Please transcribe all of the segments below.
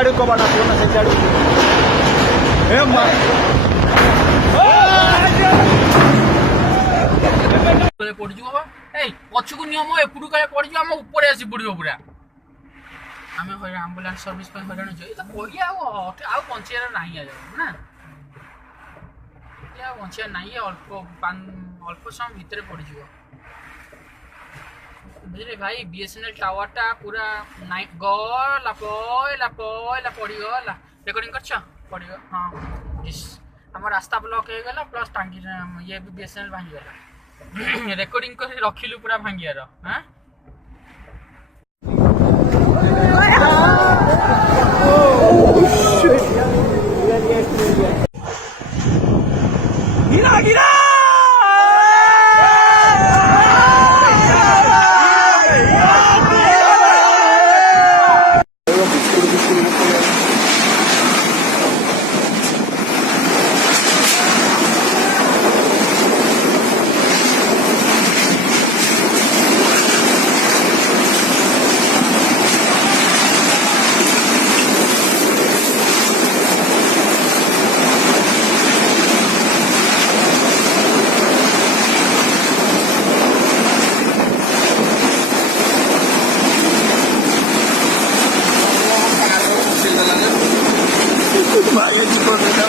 ଆଡକୁ କବାଟ ଆସିବ ନା ସେ ଆଡକୁ ପଡିଯିବ ଏଇ ପଛକୁ ନିୟମ ଏପଟୁ କାଳେ ପଡିଯିବ ଆମ ଉପରେ ଆସି ପଡିବ ପୁରା ଆମେ ହଇରାଣ ଆମ୍ବୁଲାନ୍ସ ସର୍ଭିସ ପାଇଁ ହଇରାଣ ହେଇଛୁ ଏଇ ତ କହିଲେ ଆଉ ବଞ୍ଚିବାର ନାହିଁ ଆଜି ନା ଆଉ ବଞ୍ଚିବାର ନାହିଁ ଅଳ୍ପ ସମୟ ଭିତରେ ପଡିଯିବ ବୁଝିଲେ ଭାଇ BSNL ଟାୱାରଟା ପୁରା ଗଲା ପଇଲା ପଡ଼ିଗଲା ରେକର୍ଡିଂ କରିଛ ପଡ଼ିବ ହଁ ଆମ ରାସ୍ତା ବ୍ଲକ୍ ହେଇଗଲା ପ୍ଲସ୍ ଟାଙ୍ଗି ଇଏ ବି BSNL ଭାଙ୍ଗିଗଲା ରେକର୍ଡିଂ କରି ରଖିଲୁ ପୁରା ଭାଙ୍ଗିବାର ହାଁ गिरा Vaya chicos,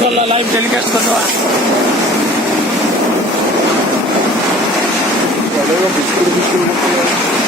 Kolla live telecast करवा बिस्कुट